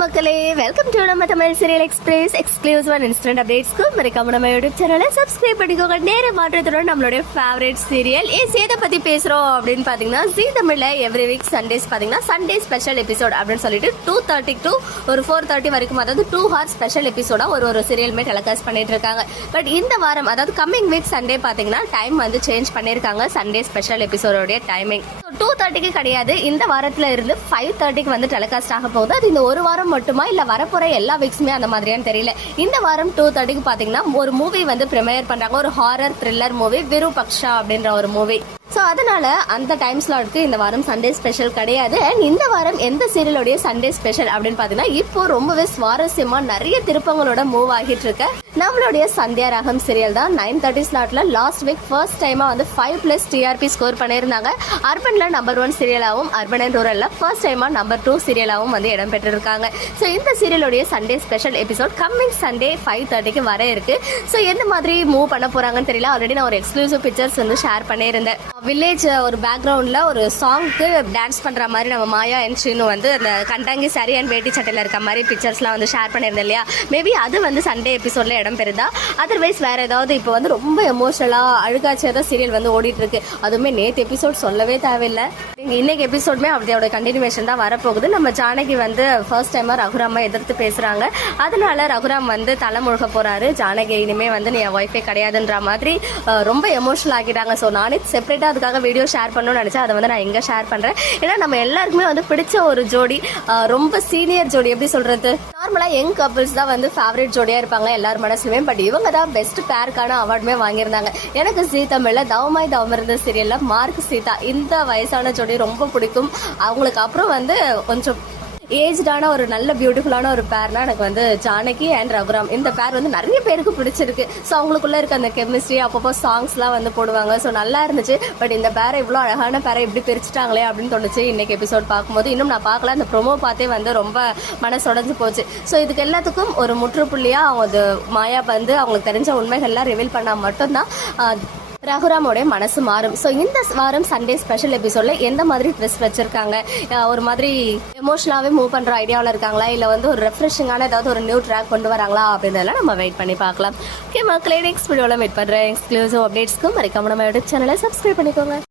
மக்களே welcome to நம்ம Tamil serial express exclusive and instant அப்டேட்ஸ்க்கு மறக்காம நம்ம யூடியூப் சேனலை சப்ஸ்கிரைப் பண்ணிக்கோங்க. நேர மாற்றத்தோட நம்மளுடைய ஃபேவரட் சீரியல் ஏ சேதை பத்தி பேசுறோம் அப்படின்னு பாத்தீங்கன்னா ஜீ தமிழ்ல எவ்ரி வீக் சண்டேஸ் பாத்தீங்கன்னா சண்டே ஸ்பெஷல் எபிசோட் அப்படின்னு சொல்லிட்டு டூ தேர்ட்டி டு ஒரு ஃபோர் தேர்ட்டி வரைக்கும் அதாவது டூ ஹார் ஸ்பெஷல் எபிசோடா ஒரு ஒரு சீரியலுமே டெலகாஸ்ட் பண்ணிட்டு இருக்காங்க. பட் இந்த வாரம் அதாவது கம்மிங் வீக் சண்டே பாத்தீங்கன்னா டைம் வந்து சேஞ்ச் பண்ணிருக்காங்க. சண்டே ஸ்பெஷல் எபிசோடோடைய டைமிங் டூ தேர்ட்டிக்கு கிடையாது. இந்த வாரத்துல இருந்து ஃபைவ் தேர்ட்டிக்கு வந்து டெலகாஸ்ட் ஆக போகுது. அது இந்த ஒரு வாரம் மட்டுமா இல்ல வரப்போற எல்லா வீக்ஸுமே அந்த மாதிரியான்னு தெரியல. இந்த வாரம் டூ தேர்ட்டிக்கு பாத்தீங்கன்னா ஒரு மூவி வந்து ப்ரிமியர் பண்றாங்க. ஒரு ஹாரர் த்ரில்லர் மூவி விருபக்ஷா அப்படின்ற ஒரு மூவி ஸோ அதனால அந்த டைம் ஸ்லாட்க்கு இந்த வாரம் சண்டே ஸ்பெஷல் கிடையாது. அண்ட் இந்த வாரம் எந்த சீரியலுடைய சண்டே ஸ்பெஷல் அப்படின்னு பார்த்தீங்கன்னா இப்போ ரொம்பவே சுவாரஸ்யமா நிறைய திருப்பங்களோட மூவ் ஆகிட்டு இருக்க நம்மளுடைய சந்தியா ராகம் சீரியல் தான். நைன் தேர்ட்டி ஸ்லாட்ல லாஸ்ட் வீக் ஃபர்ஸ்ட் டைமா வந்து ஃபைவ் பிளஸ் டிஆர்பி ஸ்கோர் பண்ணியிருந்தாங்க. அர்பன்ல நம்பர் ஒன் சீரியலாகவும் அர்பன் அண்ட் ரூரல்ல ஃபர்ஸ்ட் டைமா நம்பர் டூ சீரியலாகவும் வந்து இடம் பெற்றிருக்காங்க. ஸோ இந்த சீரியலுடைய Sunday special episode coming Sunday five தேர்ட்டிக்கு வர இருக்கு. ஸோ எந்த மாதிரி மூவ் பண்ண போறாங்கன்னு தெரியல. ஆல்ரெடி நான் ஒரு எக்ஸ்க்ளூசிவ் பிக்சர்ஸ் வந்து ஷேர் பண்ணியிருந்தேன். வில்லேஜ் ஒரு பேக்ரவுண்ட்ல ஒரு சாங்க்கு டான்ஸ் பண்ற மாதிரி நம்ம மாயா அண்ட் வந்து அந்த கண்டாங்கி சரி அண்ட் வேட்டி சட்டையில இருக்க மாதிரி பிக்சர்ஸ்லாம் வந்து ஷேர் பண்ணியிருந்தேன் இல்லையா? மேபி அது வந்து சண்டே எபிசோட்ல இடம்பெறுதா? அதர்வைஸ் வேற ஏதாவது இப்போ வந்து ரொம்ப எமோஷனலா அழுகாச்சியா தான் சீரியல் வந்து ஓடிட்டு இருக்கு அதுவுமே நேத்து எபிசோட் சொல்லவே தேவையில்லை. இன்னைக்கு எபிசோடுமே அதோட கண்டினியூவேஷன் தான் வரப்போகுது. நம்ம ஜானகி வந்து ஃபர்ஸ்ட் டைமாக ரகுராமை எதிர்த்து பேசுறாங்க. அதனால ரகுராம் வந்து தலை முழுக போறாரு. ஜானகி இனிமே வந்து நீ என் ஒய்ஃபே கிடையாதுன்ற மாதிரி ரொம்ப எமோஷனல் ஆகிட்டாங்க ஸோ நானே செப்பரேட்டா அதுக்காக வீடியோ ஷேர் பண்ணணும்னு நினைச்சேன் அதை வந்து நான் எங்கே ஷேர் பண்ணுறேன் ஏன்னா நம்ம எல்லாருக்குமே வந்து பிடிச்ச ஒரு ஜோடி ரொம்ப சீனியர் ஜோடி எப்படி சொல்கிறது நார்மலாக யங் கப்பிள்ஸ் தான் வந்து ஃபேவரட் ஜோடியாக இருப்பாங்க எல்லார் மனசுலுமே பட் இவங்க தான் பெஸ்ட் பேருக்கான அவார்டுமே வாங்கியிருந்தாங்க. எனக்கு ஜீ தமிழில் தவமாய் தவம் இருந்த மார்க் சீதா இந்த வயசான ஜோடி ரொம்ப பிடிக்கும். அவங்களுக்கு அப்புறம் வந்து கொஞ்சம் ஏஜ்டான ஒரு நல்ல பியூட்டிஃபுல்லான ஒரு பேர்னா எனக்கு வந்து ஜானகி அண்ட் ரகுராம். இந்த பேர் வந்து நிறைய பேருக்கு பிடிச்சிருக்கு. ஸோ அவங்களுக்குள்ள இருக்க அந்த கெமிஸ்ட்ரி அப்பப்போ சாங்ஸ்லாம் வந்து போடுவாங்க. ஸோ நல்லா இருந்துச்சு. பட் இந்த பேரை இவ்வளோ அழகான பேரை எப்படி பிரிச்சுட்டாங்களே அப்படின்னு தோணுச்சு இன்னைக்கு எபிசோட் பார்க்கும்போது. இன்னும் நான் பார்க்கல. அந்த ப்ரொமோ பார்த்தே வந்து ரொம்ப மனசுடைஞ்சு போச்சு. ஸோ இதுக்கு எல்லாத்துக்கும் ஒரு முற்றுப்புள்ளியாக அவங்க அது மாயா வந்து அவங்களுக்கு தெரிஞ்ச உண்மைகள்லாம் ரிவீல் பண்ணால் மட்டும்தான். ஆஹ், ரகுராமோட மனசு மாறும். ஸோ இந்த வாரம் சண்டே ஸ்பெஷல் எபிசோட்ல எந்த மாதிரி ட்ரெஸ் வச்சிருக்காங்க? ஒரு மாதிரி எமோஷனலாகவே மூவ் பண்ற ஐடியாவில் இருக்காங்களா? இல்லை வந்து ஒரு ரெஃப்ரெஷிங்கான ஏதாவது ஒரு நியூ ட்ராக் கொண்டு வராங்களா? அப்படின்றதெல்லாம் நம்ம வெயிட் பண்ணி பார்க்கலாம். ஓகே மக்களே நெக்ஸ்ட் வீடியோவில் மீட் பண்ணுறேன் எக்ஸ்க்ளூசிவ் அப்டேட்ஸ்க்கும் மறக்காம நம்ம யூடியூப் சேனலை சப்ஸ்கிரைப் பண்ணிக்கோங்க.